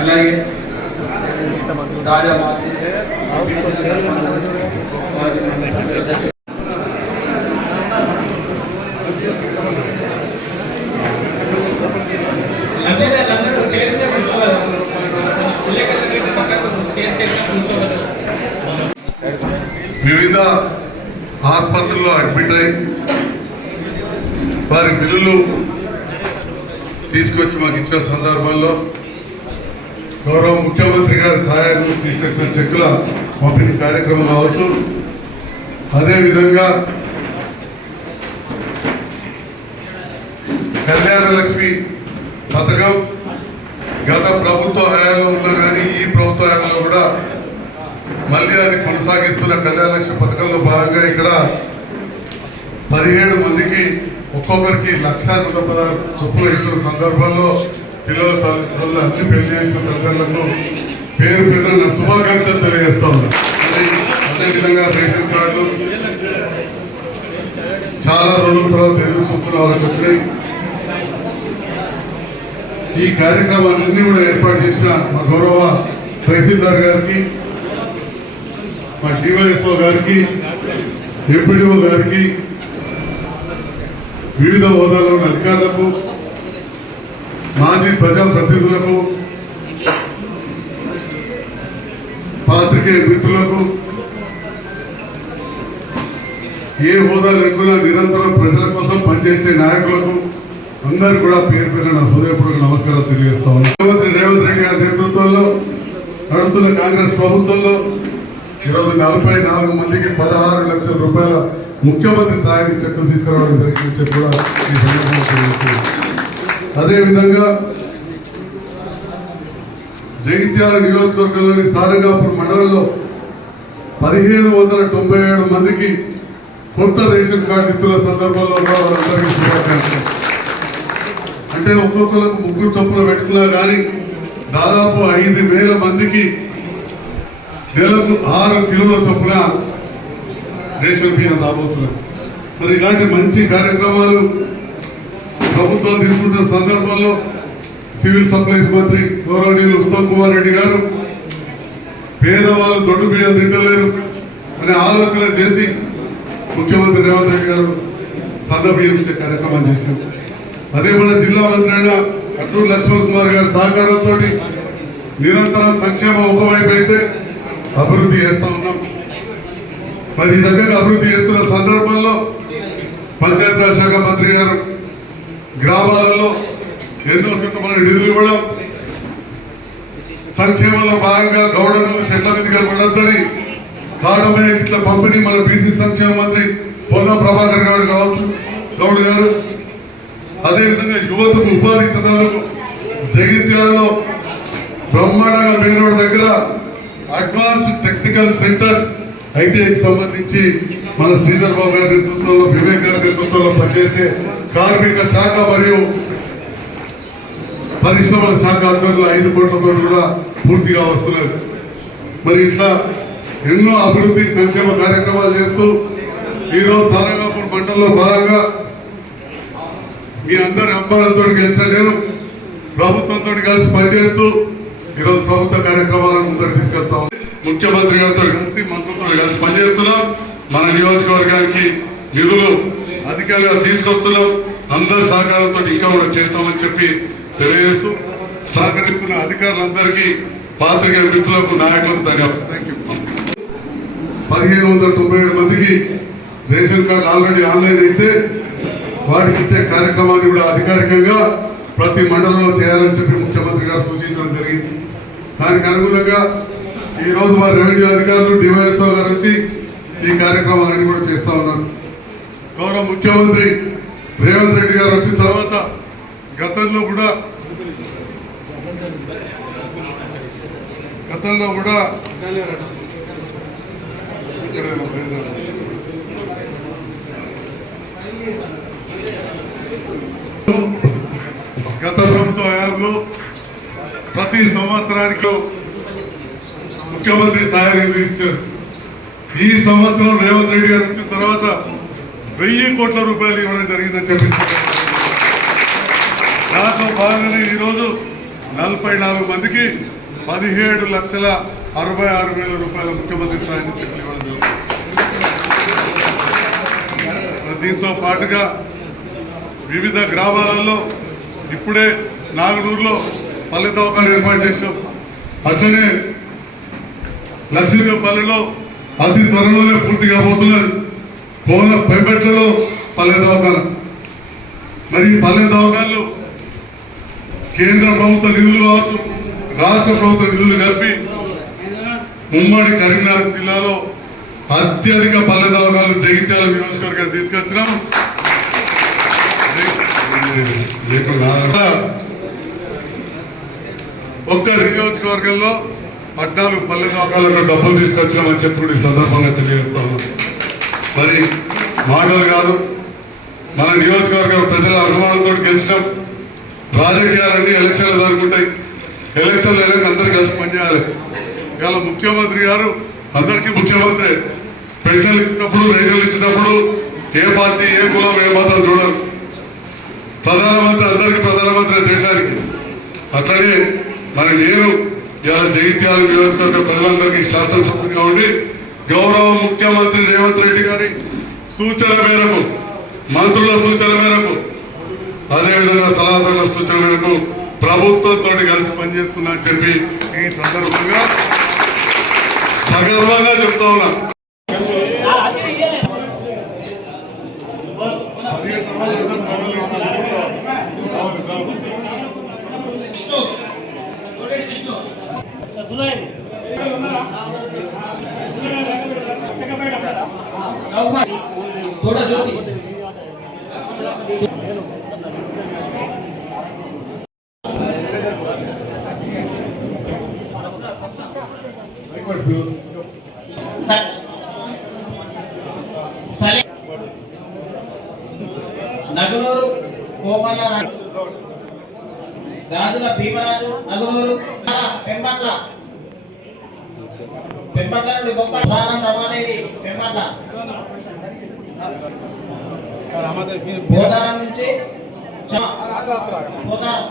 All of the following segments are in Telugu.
అలాగే వివిధ ఆసుపత్రుల్లో అడ్మిట్ అయి వారి బిల్లులు తీసుకొచ్చి మాకు ఇచ్చిన సందర్భంలో గౌరవ ముఖ్యమంత్రి గారి సహాయాన్ని తీసుకొచ్చిన చెక్కుల పంపిణీ కార్యక్రమం కావచ్చు. అదేవిధంగా కళ్యాణ లక్ష్మి పథకం గత ప్రభుత్వ హయాంలో ఉన్నా కానీ ఈ ప్రభుత్వ హయాంలో కూడా మళ్ళీ అది కొనసాగిస్తున్న కళ్యాణ లక్ష్మి పథకంలో భాగంగా ఇక్కడ 17 మందికి ఒక్కొక్కరికి 1,116,000 చొప్పున ఇస్తున్న సందర్భంలో పిల్లల తల్లిదండ్రులు అన్ని పెళ్లి చేసిన తల్లిదండ్రులకు పేరు పేరు నా శుభాకాంక్షలు తెలియజేస్తా ఉన్నా. అదేవిధంగా రేషన్ కార్డులు చాలా రోజుల తర్వాత ఎదురు చూస్తున్న వాళ్ళకి వచ్చినాయి. ఈ కార్యక్రమాలన్నీ కూడా ఏర్పాటు చేసిన మా గౌరవ తహసీల్దార్ గారికి, మా డివైఎస్ఓ గారికి, ఎంపీడీఓ గారికి, వివిధ హోదాలో ఉన్న అధికారులకు, మాజీ ప్రజాప్రతినిధులకు, పాత్రికేయ మిత్రులకు, ఏ హోదా లేకుండా నిరంతరం ప్రజల కోసం పనిచేసే నాయకులకు అందరూ కూడా పేరు పేరు నా హృదయపూర్వక నమస్కారాలు తెలియజేస్తా ఉన్నాను. ముఖ్యమంత్రి రేవంత్ రెడ్డి గారి నేతృత్వంలో నడుస్తున్న కాంగ్రెస్ ప్రభుత్వంలో ఈరోజు 44 మందికి 16 లక్షల రూపాయల ముఖ్యమంత్రి సహాయానికి చెక్కులు తీసుకురావడం జరిగిందని చెప్పి కూడా ఈ సందర్భంగా తెలియజేస్తున్నాను. అదేవిధంగా జగిత్యాల నియోజకవర్గంలోని సారంగాపూర్ మండలంలో 1,597 మందికి కొత్త రేషన్ కార్డు ఇస్తున్న సందర్భంలో వారందరికీ శుభాకాంక్షలు. అంటే ఒక్కొక్కరికి 3 చొప్పున పెట్టుకున్నా కానీ దాదాపు 5,000 మందికి నెలకు 6 కిలోల చొప్పున రేషన్ బియ్యం రాబోతున్నాయి. మరి ఇలాంటి మంచి కార్యక్రమాలు ప్రభుత్వం తీసుకుంటున్న సందర్భంలో సివిల్ సప్లైస్ మంత్రి గౌరవనీయులు ఉత్తమ్ కుమార్ రెడ్డి గారు పేదవాళ్ళు దొడ్డు బియ్యం తింటలేరు అనే ఆలోచన చేసి ముఖ్యమంత్రి రేవంత్ రెడ్డి గారు సన్న బియ్యం ఇచ్చే కార్యక్రమం చేశారు. అదే మన జిల్లా మంత్రి అయిన అడ్డూరు లక్ష్మణ్ కుమార్ గారి సహకారంతో నిరంతరం సంక్షేమం ఒకవైపు అయితే అభివృద్ధి చేస్తా ఉన్నాం. మరి ఈ రకంగా అభివృద్ధి చేస్తున్న సందర్భంలో పంచాయతీరాజ్ శాఖ మంత్రి గారు గ్రామాలలో ఎన్నో చుట్టుపక్కల నిధులు ఇవ్వడం, సంక్షేమంలో భాగంగా గౌడను చెట్ల మీద కలపడంతని కాడమైన ఇట్లా పంపిణీ మన బీసీ సంక్షేమ మంత్రి పొన్నం ప్రభాకర్ గౌడ్ కావచ్చు గౌడ్ గారు, అదేవిధంగా యువతకు ఉపాధి ఇచ్చేందుకు జగిత్యాలలో బ్రహ్మాండంగా మెయిన్ రోడ్ దగ్గర అడ్వాన్స్ టెక్నికల్ సెంటర్ ఐటీఐకి సంబంధించి మన శ్రీధర్ బాబు గారి నేతృత్వంలో, వివేక్ గారి నేతృత్వంలో పనిచేసే కార్మిక శాఖ మరియు పరిశ్రమల శాఖ ఆధ్వర్యంలో 5 కోట్లతో కూడా పూర్తిగా వస్తున్నది. మరి ఇట్లా ఎన్నో అభివృద్ధి సంక్షేమ కార్యక్రమాలు చేస్తూ ఈరోజు సారంగాపూర్ మండలంలో భాగంగా మీ అందరి అబ్బాయిలతో కలిసి నేను ప్రభుత్వంతో కలిసి పనిచేస్తూ ఈరోజు ప్రభుత్వ కార్యక్రమాలను ముందరు తీసుకెళ్తాం. ముఖ్యమంత్రి గారితో కలిసి మంత్రులతో కలిసి పనిచేస్తున్నాం. మన నియోజకవర్గానికి నిధులు అధికారిగా తీసుకొస్తున్నాం. అందరి సహకారంతో ఇంకా కూడా చేస్తామని చెప్పి తెలియజేస్తూ సహకరిస్తున్న అధికారులందరికీ, పాత్రికేయ మిత్రులకు, నాయకులకు ధన్యవాదాలు. 1,597 మందికి రేషన్ కార్డు ఆల్రెడీ ఆన్లైన్ అయితే వాటికి ఇచ్చే కార్యక్రమాన్ని కూడా అధికారికంగా ప్రతి మండలంలో చేయాలని చెప్పి ముఖ్యమంత్రి గారు సూచించడం జరిగింది. దానికి అనుగుణంగా ఈరోజు మా రెవెన్యూ అధికారులు డివైఎస్ఓ గారు వచ్చి ఈ కార్యక్రమాలన్నీ కూడా చేస్తా ఉన్నారు. గౌరవ ముఖ్యమంత్రి రేవంత్ రెడ్డి గారు వచ్చిన తర్వాత గతంలో కూడా గత ప్రభుత్వ హయాంలో ప్రతి సంవత్సరానికి ముఖ్యమంత్రి సహాయ నిధి ఇచ్చారు. ఈ సంవత్సరం రేవంత్ రెడ్డి గారు వచ్చిన తర్వాత 1000 కోట్ల రూపాయలు ఇవ్వడం జరిగిందని చెప్పి దాంట్లో భాగంగానే ఈరోజు 44 మందికి 17,66,000 రూపాయల ముఖ్యమంత్రి స్థాయి నుంచి చెక్కులు ఇవ్వడం జరుగుతుంది. దీంతో పాటుగా వివిధ గ్రామాలలో ఇప్పుడే నాగనూరులో పల్లె దవాఖాన ఏర్పాటు చేశాం. అట్లనే లక్ష్మీదేవపల్లిలో అతి త్వరలోనే పూర్తి కాబోతున్నది. కోన పెంపెట్లలో పల్లె దవాఖాన. మరి పల్లె దవాఖానలు కేంద్ర ప్రభుత్వ నిధులు కావచ్చు, రాష్ట్ర ప్రభుత్వ నిధులు కలిపి ఉమ్మడి కరీంనగర్ జిల్లాలో అత్యధిక పల్లె దవాఖానలు జగిత్యాల నియోజకవర్గాన్ని తీసుకొచ్చినాం. ఒక్క నియోజకవర్గంలో 14 పల్లె దవాఖానలకు డబ్బులు తీసుకొచ్చినామని చెప్పి ఈ సందర్భంగా తెలియజేస్తా ఉన్నాం. మరి మాటలు కాదు, మన నియోజకవర్గం ప్రజల అభిమానంతో గెలిచినాం. రాజకీయాలన్నీ ఎలక్షన్లు జరుగుతుంటాయి. ఎలక్షన్లు వెళ్ళాక అందరూ కలిసి పనిచేయాలి. ఇవాళ ముఖ్యమంత్రి గారు అందరికీ ముఖ్యమంత్రి. పెన్షన్లు ఇచ్చినప్పుడు, రేషన్లు ఇచ్చినప్పుడు ఏ పార్టీ, ఏ కులం, ఏ మతం చూడరు. ప్రధానమంత్రి అందరికీ ప్రధానమంత్రి దేశానికి. అట్లనే మరి నేను ఇవాళ జగిత్యాల నియోజకవర్గ ప్రజలందరికీ శాసనసభ్యుడిగా ఉండి గౌరవ ముఖ్యమంత్రి రేవంత్ రెడ్డి గారి సూచన మేరకు, మంత్రుల సూచన మేరకు, అదేవిధంగా సలహాదారుల సూచన మేరకు ప్రభుత్వంతో కలిసి పనిచేస్తున్నా అని చెప్పి ఈ సందర్భంగా సగర్వంగా చెప్తా ఉన్నా. थोड़ा ज्योति నగనూరు కోమల గాజుల భీమరాజు నగనూరు పెంపట్ల పెంపట్ల నుండి గొప్ప ప్రాణం రమాదేవి పెంపట్ల పోతారం నుంచి పోతారం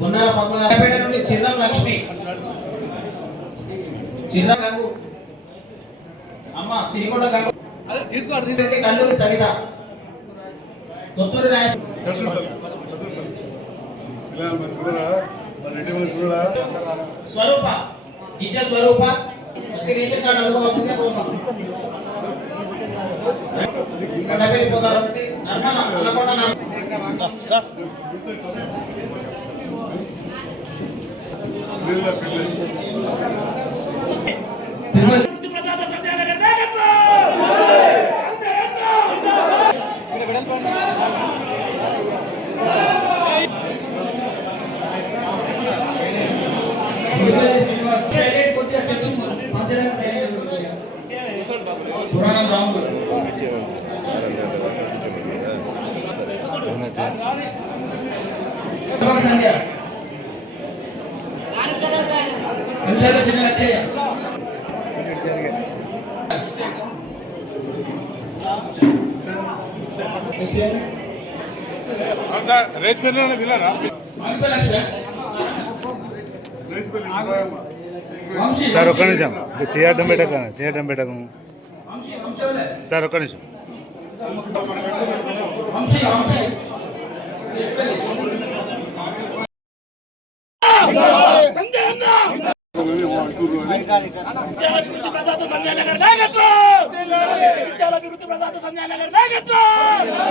గున్నార పద్మపేట నుండి చిర్రం లక్ష్మి చిర్రం గంగు అమ్మ సిరికొండ గంగు కల్లూరి సవిత తొత్తూరి రాయ స్వరూప గిజ్జ స్వరూప రేషన్ కార్డు అనుకోవాల్సిందే పోతాం. పోతారు నర్మల అన్నకొండ పురాణం రాముడు సార్ ఒక్క నిమిషం చేయడం పెట్టకు సార్ ఒక్క నిమిషం సంజయ్ నగర్ నాయకత్వం